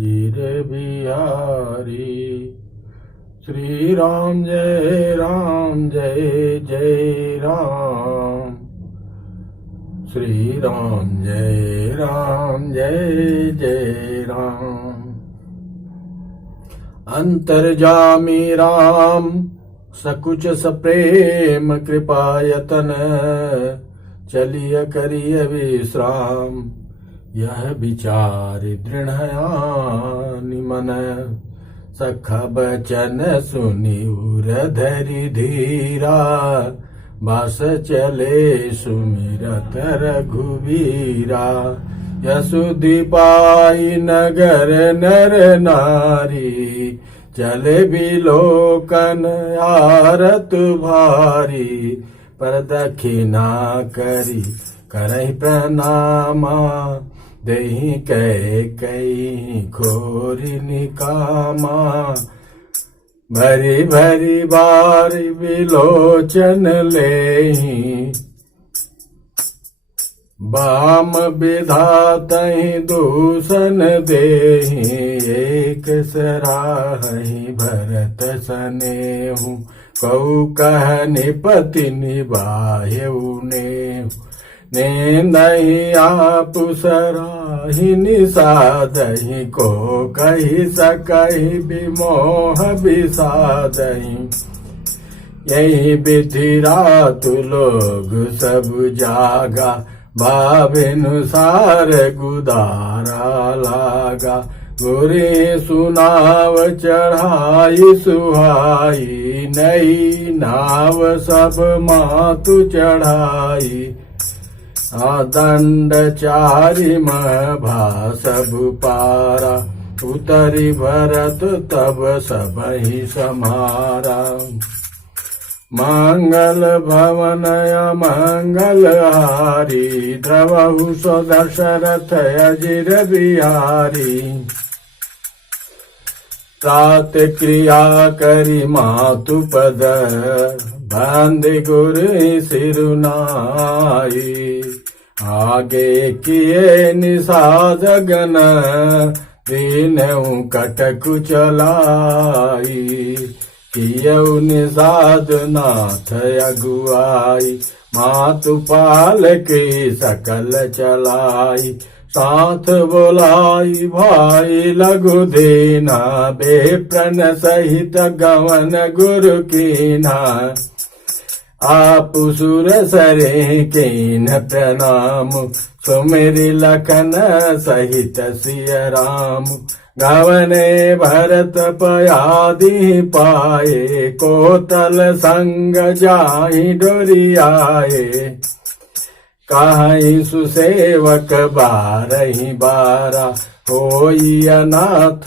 धीर बिहारी। श्री राम जय जय राम। श्री राम जय जय राम। अंतर्जामी राम सकुच सप्रेम कृपायतन, चलिय करिय विश्राम। यह विचार दृढ़यानि मन, सखा बचन सुनि उर धरि धीरा। बस चले सुमिरत रघुवीरा। यशुधि पाई नगर नर नारी, चले बिलोकन आरत भारी। पर दक्षिणा करी करहि प्रणामा, देहि कई खोरी निकामा। भरी भरी बारी विलोचन लेहि, बाम विधातहि दूषण देहि। एक सराहि भरत सनेहु, कऊ कह निपति निबाहेउ नेहु। नेन्दहि आप सराहि निषादहि, को कहि सकहि विमोह विषादहि। यही विधि रातु लोग सब जागा, भावेनुसार गुदारा लागा। गुरे सुनाव चढ़ाई सुहाई, नई नाव सब मातु चढ़ाई। दंड चारि भा सब पारा, उतरी भरत तब सबहि समारा। मंगल भवन मंगल हारी, द्रवहु सो दशरथ अजिर बिहारी। तात क्रिया करी मातु पद, बंद गुर सिरुनाई। आगे किए निषाद गन, दीनहु कटकु चलाई। कियउ निषाद नाथ अगुआई, मातु पाल की सकल चलाई। साथ बोलाई भाई लघु दीना, बेप्रन सहित गवन गुरु कीना। आप सुर सरे कीन प्रणाम, सुमिरि लखन सहित सिय राम। गवने भरत पयादि पाए, कोतल संग जाहि डोरियाए। काहि सुसेवक बारहि बारा, होई अनाथ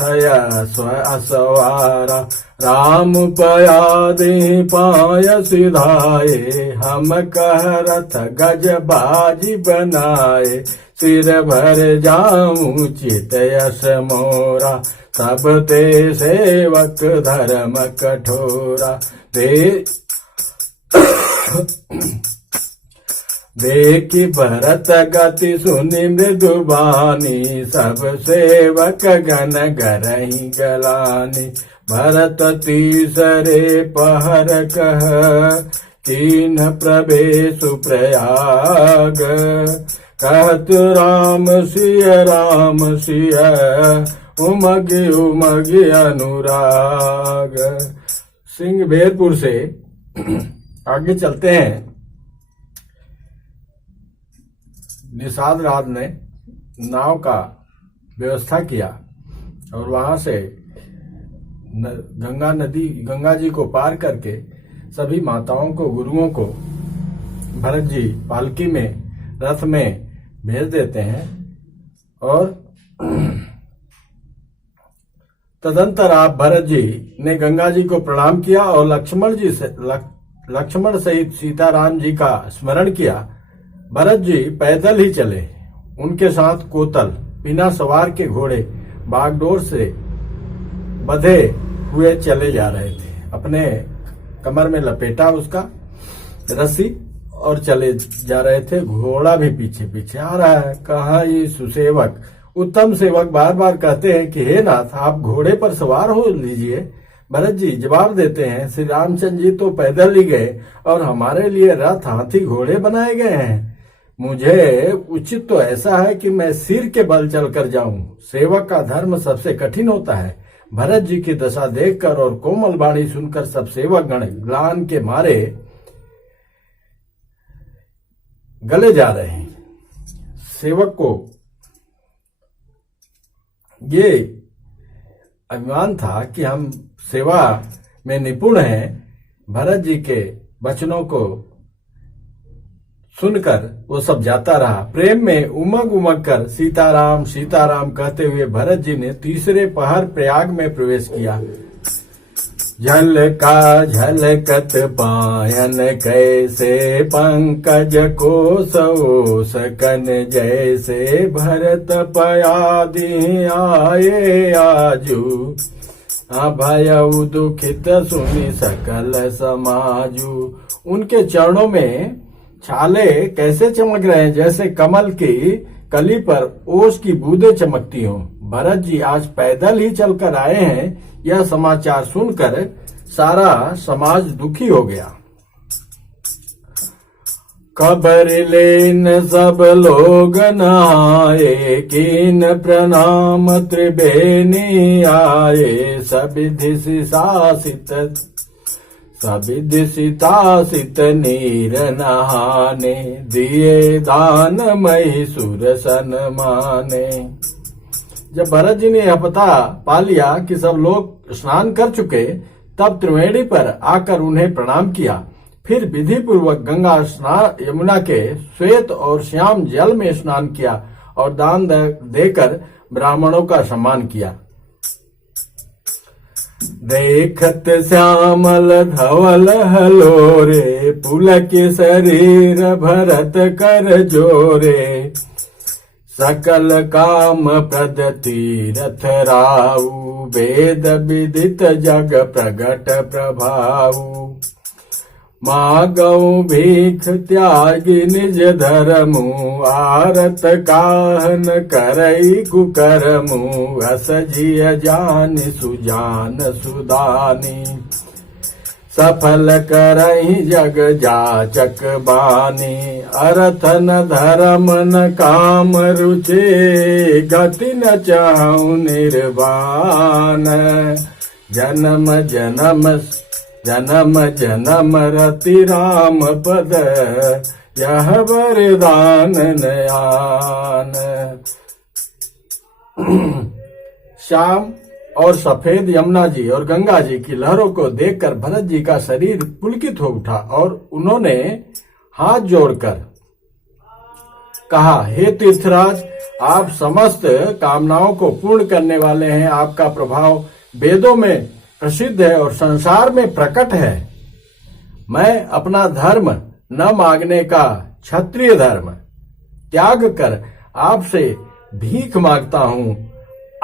असवारा। राम पयादि पाय सिधाए, हम कह रथ गज बाजी बनाए। सिर भर जाऊं चित यश मोरा, सब ते सेवक धर्म कठोरा। देखी भरत गति सुनि मृदुबानी, सब सेवक गण गरहि गलानी। भरत तीसरे पहर कह, कीन प्रवेशु प्रयाग। कहत राम सिय, उमगे उमगे अनुराग। सिंहबेरपुर से आगे चलते हैं। निषाद राज ने नाव का व्यवस्था किया और वहां से गंगा जी को पार करके सभी माताओं को, गुरुओं को भरत जी पालकी में, रथ में भेज देते हैं। और तदंतर आप भरत जी ने गंगा जी को प्रणाम किया और लक्ष्मण सहित सीताराम जी का स्मरण किया। भरत जी पैदल ही चले। उनके साथ कोतल बिना सवार के घोड़े बागडोर से बंधे हुए चले जा रहे थे। अपने कमर में लपेटा उसका रस्सी और चले जा रहे थे। घोड़ा भी पीछे पीछे आ रहा है। कहा ये सुसेवक उत्तम सेवक बार बार कहते हैं कि हे नाथ, आप घोड़े पर सवार हो लीजिए। भरत जी जवाब देते हैं, श्री रामचंद्र जी तो पैदल ही गए और हमारे लिए रथ, हाथी, घोड़े बनाए गए हैं। मुझे उचित तो ऐसा है कि मैं सिर के बल चलकर जाऊं। सेवक का धर्म सबसे कठिन होता है। भरत जी की दशा देखकर और कोमल वाणी सुनकर सब सेवक गण ग्लानि के मारे गले जा रहे हैं। सेवक को ये अभिमान था कि हम सेवा में निपुण हैं। भरत जी के वचनों को सुनकर वो सब जाता रहा। प्रेम में उमग उमग कर सीताराम सीताराम कहते हुए भरत जी ने तीसरे पहर प्रयाग में प्रवेश किया। झलका झलकत पायन कैसे, पंकज को सो सकन जैसे, भरत पयादि आए आजू, अभयउ दुखित सुनि सकल समाजू। उनके चरणों में छाले कैसे चमक रहे हैं, जैसे कमल की कली पर ओस की बूंदें चमकती हों। भरत जी आज पैदल ही चलकर आए हैं। यह समाचार सुनकर सारा समाज दुखी हो गया। खबर लेन सब लोग नहाए, कीन प्रणाम त्रिबेनी आए। सबिधि सितासित नीर नहाने, दिए दान महिषुर सन माने। जब भरत जी ने यह पता पा लिया कि सब लोग स्नान कर चुके, तब त्रिवेणी पर आकर उन्हें प्रणाम किया। फिर विधि पूर्वक गंगा स्नान, यमुना के श्वेत और श्याम जल में स्नान किया और दान देकर ब्राह्मणों का सम्मान किया। देखत श्यामल धवल हलोरे, पुलक शरीर भरत कर जोरे। सकल काम प्रद तीरथ राऊ, वेद विदित जग प्रगट प्रभाऊ। मागऊ भीख त्यागी निज धर्मु, आरत काहन करई कुकर्मु। अस जिय जान सुजान सुदानी, सफल करई जग जाचक बानी। अर्थ न धर्म न काम रुचि, गति न चाहूं निर्वाण। जन्म जन्म रति राम पद, यह वरदान नयान। श्याम और सफेद यमुना जी और गंगा जी की लहरों को देखकर भरत जी का शरीर पुलकित हो उठा और उन्होंने हाथ जोड़कर कहा, हे तीर्थराज, आप समस्त कामनाओं को पूर्ण करने वाले हैं। आपका प्रभाव वेदों में प्रसिद्ध है और संसार में प्रकट है। मैं अपना धर्म न मांगने का क्षत्रिय धर्म त्याग कर आपसे भीख मांगता हूँ।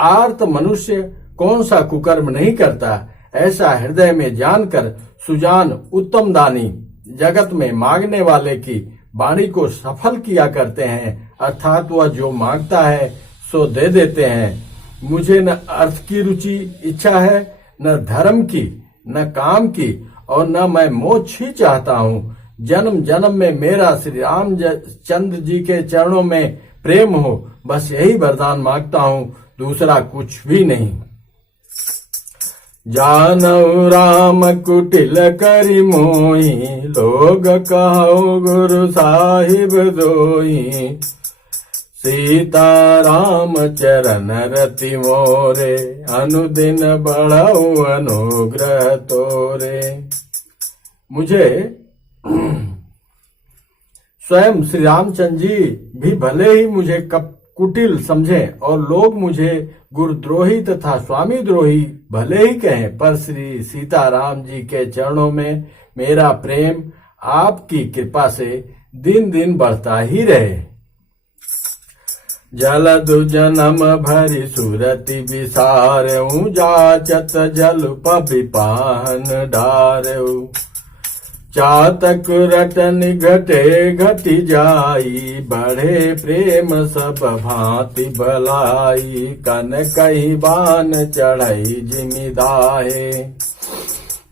आर्त मनुष्य कौन सा कुकर्म नहीं करता, ऐसा हृदय में जानकर सुजान उत्तम दानी जगत में मांगने वाले की वाणी को सफल किया करते हैं। अर्थात वह जो मांगता है सो दे देते हैं। मुझे न अर्थ की रुचि इच्छा है, न धर्म की, न काम की, और न मैं मोक्ष ही चाहता हूँ। जन्म जन्म में मेरा श्री रामचंद्र जी के चरणों में प्रेम हो, बस यही वरदान मांगता हूँ, दूसरा कुछ भी नहीं। जानऊ राम कुटिल करि मोही, लोग कहो गुरु साहिब दोही। सीता राम चरण रति मोरे, अनुदिन बढ़ऊ अनुग्रह तोरे। मुझे स्वयं श्री रामचंद्र जी भी भले ही मुझे कुटिल समझें और लोग मुझे गुरुद्रोही तथा स्वामी द्रोही भले ही कहें, पर श्री सीताराम जी के चरणों में मेरा प्रेम आपकी कृपा से दिन दिन बढ़ता ही रहे। जलदु जन्म भरी सुरति विसारऊ, जाचत जल पपिपाहन डारऊ। चातक रटन घटे घटी जाई, बढ़े प्रेम सब भांति भलाई। कन कही बान चढ़ई जिमिदाहे,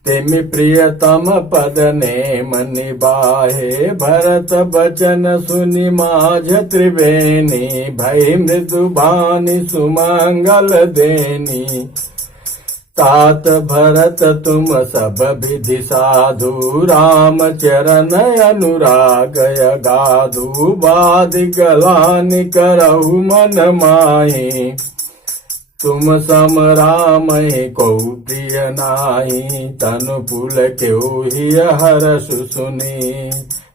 तिमि प्रियतम पद नेम निबाहे। भरत बचन सुनि माझ त्रिवेणी, भई मृदु बानी सुमंगल देनी। तात भरत तुम सब विधि साधु, राम चरण अनुराग गाधु। बाधि गलानि करहु मन माहि, तुम सम राम को प्रिय नाही। तनु पुल क्यों ही हरषु सुनी,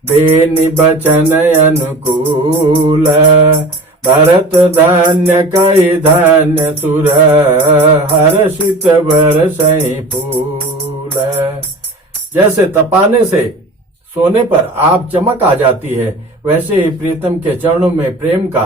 बेनि बचन अनुकूल। भरत धन्य कई धन्य सुर, हर्षित बरसई फूल। जैसे तपाने से सोने पर आप चमक आ जाती है, वैसे ही प्रीतम के चरणों में प्रेम का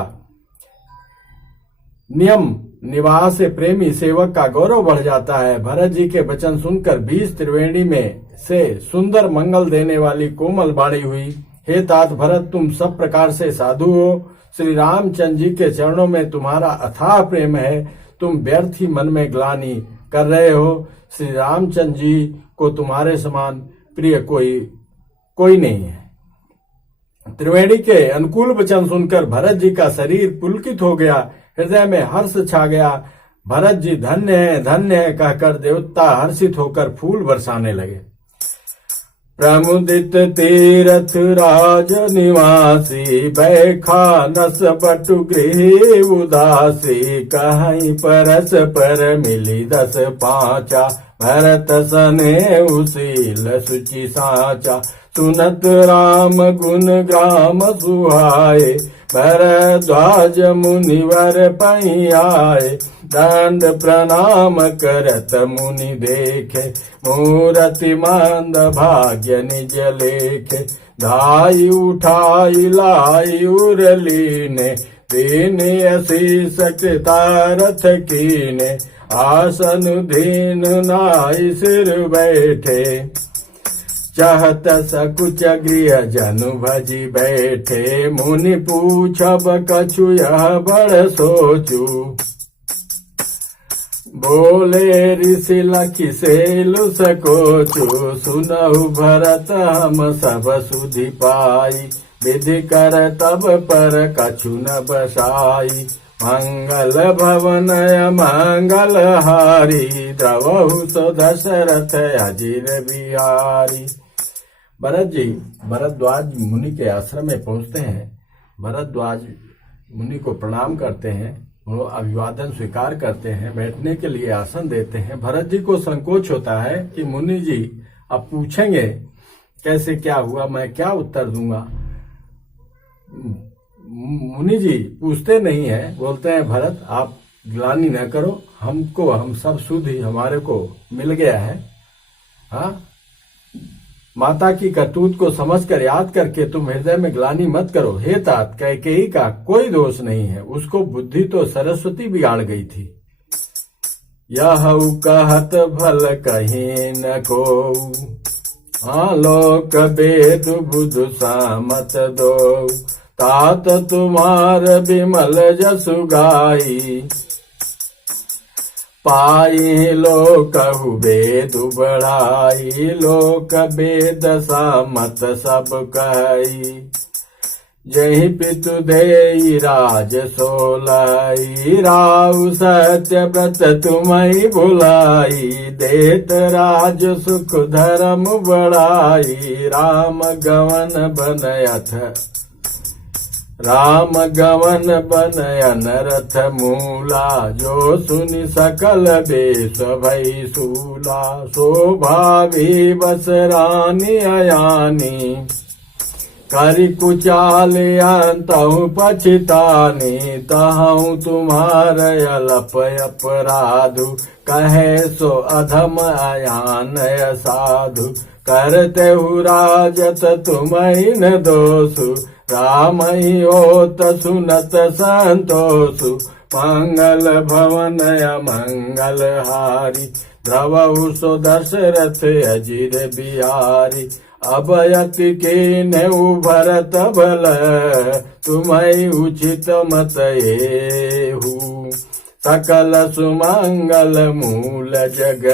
नियम निवाह से प्रेमी सेवक का गौरव बढ़ जाता है। भरत जी के वचन सुनकर 20 त्रिवेणी में से सुंदर मंगल देने वाली कोमल बाणी हुई। हे तात भरत, तुम सब प्रकार से साधु हो। श्री रामचंद्र जी के चरणों में तुम्हारा अथाह प्रेम है। तुम व्यर्थ ही मन में ग्लानि कर रहे हो। श्री रामचंद्र जी को तुम्हारे समान प्रिय कोई नहीं है। त्रिवेणी के अनुकूल वचन सुनकर भरत जी का शरीर पुलकित हो गया, हृदय में हर्ष छा गया। भरत जी धन्य है कहकर देवता हर्षित होकर फूल बरसाने लगे। प्रमुदित तीरथ राज निवासी, बैखानस बटु गृह उदासी। कहीं परस पर मिली 10 पांचा, भरत सने उसील सुचि साचा। सुनत राम गुण ग्राम सुहाए, भरद्वाज मुनिवर पई आए। दंड प्रणाम करत मुनि देखे, मूरति मंद भाग्य निज लेखे। धाई उठाई लाई उरलीने, दीने असीस कृतारथ कीने। आसन दीन नाई सिर बैठे, चाहत सकुच गृह जनु भजी बैठे। मुनि पूछब कछु यह बड़ सोचू, बोले ऋषि लखि से लु सकोचू। सुनहु भरत हम सब सुधि पाई, विधि कर तब पर कछु न बसाई। मंगल भवन मंगल हारी, द्रवहु सो दशरथ अजिर बिहारी। भरत जी भरद्वाज मुनि के आश्रम में पहुंचते हैं। भरद्वाज मुनि को प्रणाम करते हैं, वो अभिवादन स्वीकार करते हैं, बैठने के लिए आसन देते हैं। भरत जी को संकोच होता है कि मुनि जी अब पूछेंगे कैसे क्या हुआ, मैं क्या उत्तर दूंगा। मुनि जी पूछते नहीं है, बोलते हैं भरत आप ग्लानि न करो, हम सब शुद्ध ही हमारे को मिल गया है। हाँ, माता की करतूत को समझकर याद करके तुम हृदय में ग्लानि मत करो। हे तात, कैकेयी का कोई दोष नहीं है, उसको बुद्धि तो सरस्वती बिगाड़ गई थी। यह कहत भल कहीं न को, लोक वेद बुधु सामत दो। तात तुम्हार विमल जसु गाई, पाई लोकहु वेद बढ़ाई। लोक वेद सामत सब कही, जहि पितु देई राज सोलाई। राउ सत्य व्रत तुम्हि बुलाई, देत राज सुख धर्म बढ़ाई। राम गवन बनयन रथ मूला। जो सुनि सकल बेश भई सूला। शोभावी बस रानी अयानी, करि कुचाल अंतहु पछितानी। तहु तुम्हार अलप अपराधु, कहे सो अधम अयान साधु। करतेहु राजत तुम्हि न दोषु, राम ही होत सुनत संतोषु। मंगल भवन मंगल हारी, द्रवहु सो दशरथ अजिर बिहारी। अब यति कीन्हु भरत बल, तुम्हें उचित मत एहु। सकल सुमंगल मूल जग,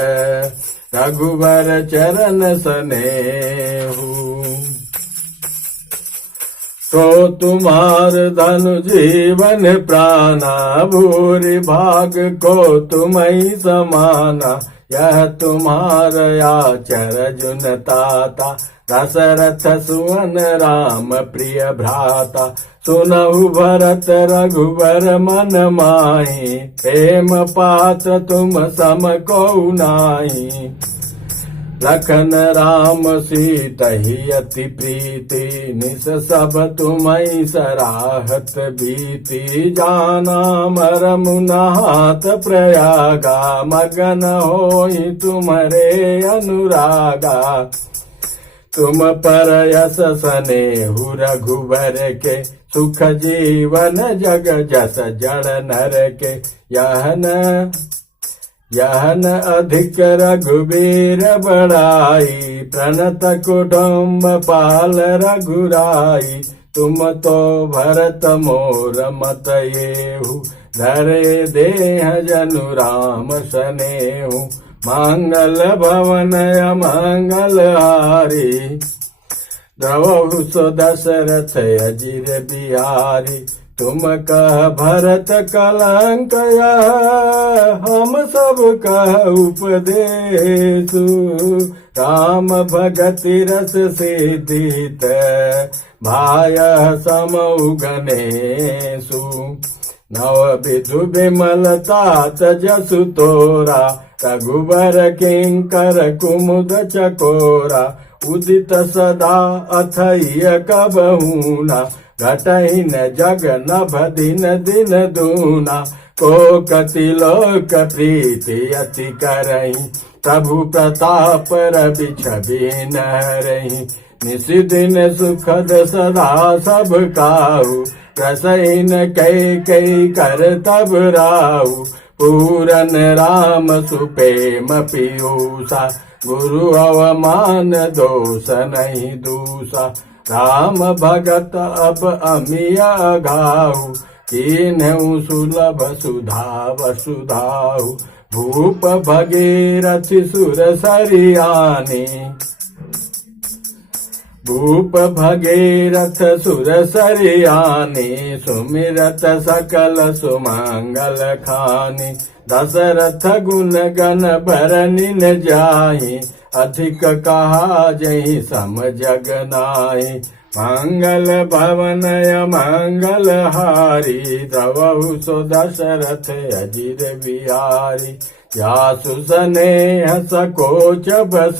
रघुबर चरण सनेहु। तो तुम्हार धनु जीवन प्राणा, भूरि भाग को तुम्हीं समाना। यह तुम्हार आचर जुन ताता, दशरथ सुवन राम प्रिय भ्राता। सुनहु भरत रघुबर मन माहि, प्रेम पात्र तुम सम को नाहि। लखन राम सीतहि अति प्रीति, निस सब तुम्हीं सराहत भीति। जाना मरम नहात प्रयागा, मगन होई तुम्हारे अनुरागा। तुम पर यस स्नेहु रघुबर के, सुख जीवन जग जस जड़ नर के। यहन अधिक रघुबीर बड़ाई, प्रणत कुटुम्ब पाल रघुराई। तुम तो भरत मोर मत एहु, धरे देह जनु राम सनेहु। मंगल भवन अमंगल हारी, द्रवहु सो दशरथ अजिर बिहारी। तुम कह भरत कलंक यह, हम सब कह उपदेशु। राम भगति रस सिद्धित, भाय समउ गणेशु। नव विधु विमलता तजसु तोरा, रघुबर किंकर कुमुद चकोरा। उदित सदा अथय कबहूना, घटहि न जग नभ दिन दिन दूना। को कति लोक प्रीति अति करहि, प्रभु प्रताप रवि छवि नरहि। निस दिन सुखद सदा सब काहू, रसहीन कई कई कर तब राहु। पूरन राम सुपेम पीयूषा, गुरु अवमान दोष नहीं दूषा। राम भगत अब अमिया घाहु, कीन्हु सुलभ सुधा वसुधाहु। भूप भगीरथ सुर सरियानी, भूप भगीरथ सुर सरियानी। सुमिरत सकल सुमंगल खानी, दशरथ गुण गण बरनि न जाहि। अधिक कहा जहि सम जग नाहि, मंगल भवन अमंगल हारी। द्रवहु सो दशरथ अजिर बिहारी। जासु स्नेह सकोच बस,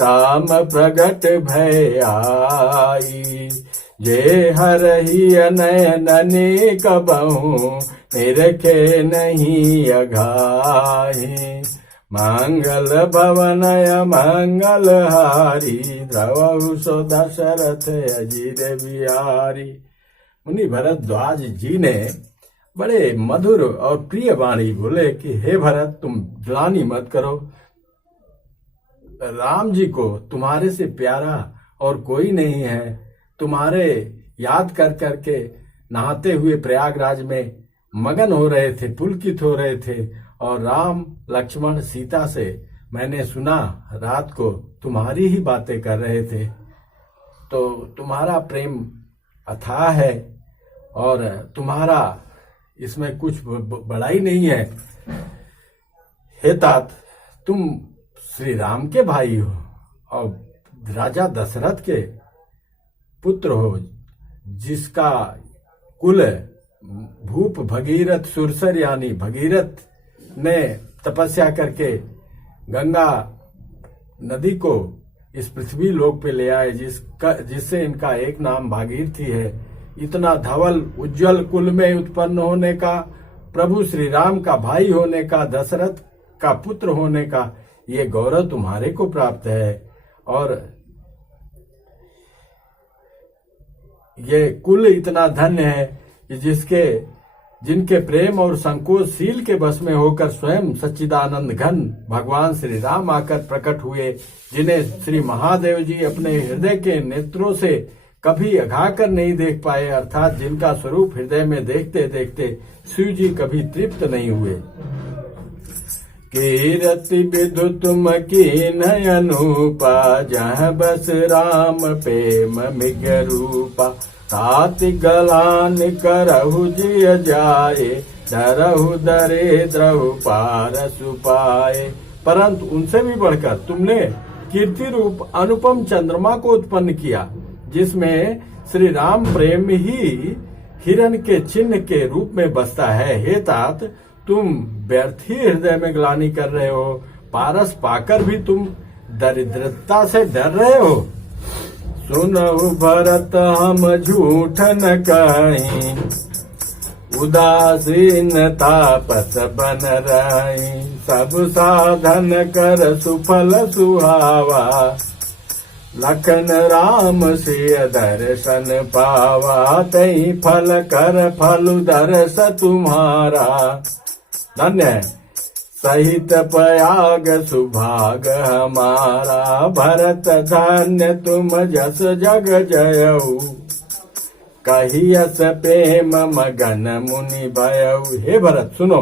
राम प्रगट भय आई। जे हरहि नयन अनेक बहु, निरखे नहीं अघाहि। मंगल भवन अमंगल हारी, द्रवहु सो दशरथ अजिर बिहारी। मुनि भरद्वाज जी ने बड़े मधुर और प्रिय वाणी बोले कि हे भरत, तुम ग्लानि मत करो। राम जी को तुम्हारे से प्यारा और कोई नहीं है। तुम्हारे याद कर करके नहाते हुए प्रयागराज में मगन हो रहे थे, पुलकित हो रहे थे। और राम लक्ष्मण सीता से मैंने सुना रात को तुम्हारी ही बातें कर रहे थे। तो तुम्हारा प्रेम अथाह है और तुम्हारा इसमें कुछ बड़ाई नहीं है। हे तात, तुम श्री राम के भाई हो और राजा दशरथ के पुत्र हो, जिसका कुल भूप भगीरथ सुरसर यानी भगीरथ ने तपस्या करके गंगा नदी को इस पृथ्वी लोक पे ले आए, जिससे इनका एक नाम भागीरथी है। इतना धवल उज्जवल कुल में उत्पन्न होने का, प्रभु श्री राम का भाई होने का, दशरथ का पुत्र होने का ये गौरव तुम्हारे को प्राप्त है। और ये कुल इतना धन्य है कि जिनके प्रेम और संकोचशील के बस में होकर स्वयं सच्चिदानंद घन भगवान श्री राम आकर प्रकट हुए, जिन्हें श्री महादेव जी अपने हृदय के नेत्रों से कभी अघाकर नहीं देख पाए, अर्थात जिनका स्वरूप हृदय में देखते देखते शिव जी कभी तृप्त नहीं हुए। कीरति विधु तुम की नयनूपा, जह बस राम प्रेम मिग रूपा, ताति गलान करहु जिय जाए, डरहु दरिद्रहु पारसु पाए। परंतु उनसे भी बढ़कर तुमने कीर्ति रूप अनुपम चंद्रमा को उत्पन्न किया, जिसमें श्री राम प्रेम ही हिरण के चिन्ह के रूप में बसता है। हे तात, तुम व्यर्थ ही हृदय में ग्लानि कर रहे हो, पारस पाकर भी तुम दरिद्रता से डर रहे हो। सुनहु भरत हम झूठ न कहीं, उदासीन तापस बन रही, सब साधन कर सुफल सुहावा, लखन राम सिय दर्शन पावा, तई फल कर फल दर्श तुम्हारा। धन्य है सहित प्रयाग सुभाग हमारा, भरत धन्य तुम जस जग जयऊ, कहियस प्रेम मगन मुनि भयऊ। हे भरत सुनो,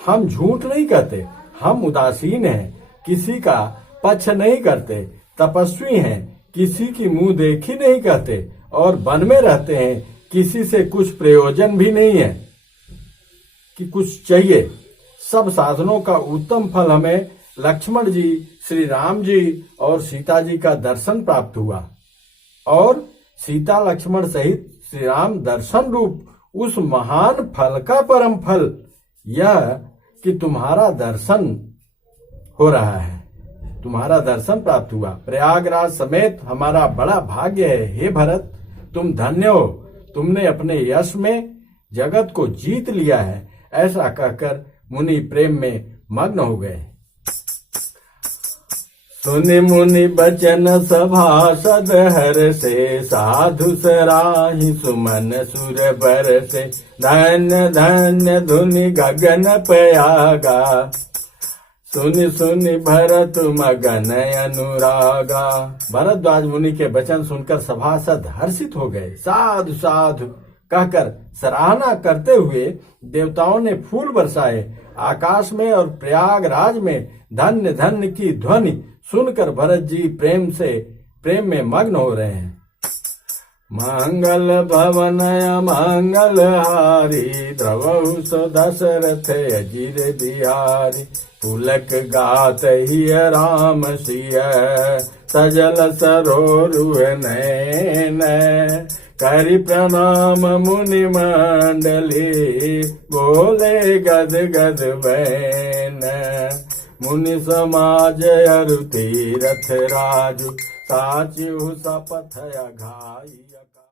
हम झूठ नहीं कहते, हम उदासीन हैं, किसी का पक्ष नहीं करते, तपस्वी हैं, किसी की मुंह देखी नहीं कहते, और वन में रहते हैं, किसी से कुछ प्रयोजन भी नहीं है कि कुछ चाहिए। सब साधनों का उत्तम फल हमें लक्ष्मण जी, श्री राम जी और सीता जी का दर्शन प्राप्त हुआ, और सीता लक्ष्मण सहित श्री राम दर्शन रूप उस महान फल का परम फल यह कि तुम्हारा दर्शन हो रहा है, तुम्हारा दर्शन प्राप्त हुआ। प्रयागराज समेत हमारा बड़ा भाग्य है। हे भरत, तुम धन्य हो, तुमने अपने यश में जगत को जीत लिया है। ऐसा कहकर मुनि प्रेम में मग्न हो गए। सुनि मुनि बचन सभासद हर से, साधु सराहि सुमन सुर बर से, धन्य धन्य धुनि गगन प्रयागा, सुनि सुनि भरत मगन अनुरागा। भरद्वाज मुनि के वचन सुनकर सभासद हर्षित हो गए। साधु साधु कहकर सराहना करते हुए देवताओं ने फूल बरसाए। आकाश में और प्रयागराज में धन्य धन्य की ध्वनि सुनकर भरत जी प्रेम में मग्न हो रहे हैं। मंगल भवन मंगल हारी, द्रवहु सो दशरथ अजिर बिहारी, पुलक गात ही राम सिय, सजल सरोरु नैन, करि प्रणाम मुनि मंडली, बोले गद गद बैन, मुनि समाज अरु तीरथ राजु, साचु सपथ अघाई।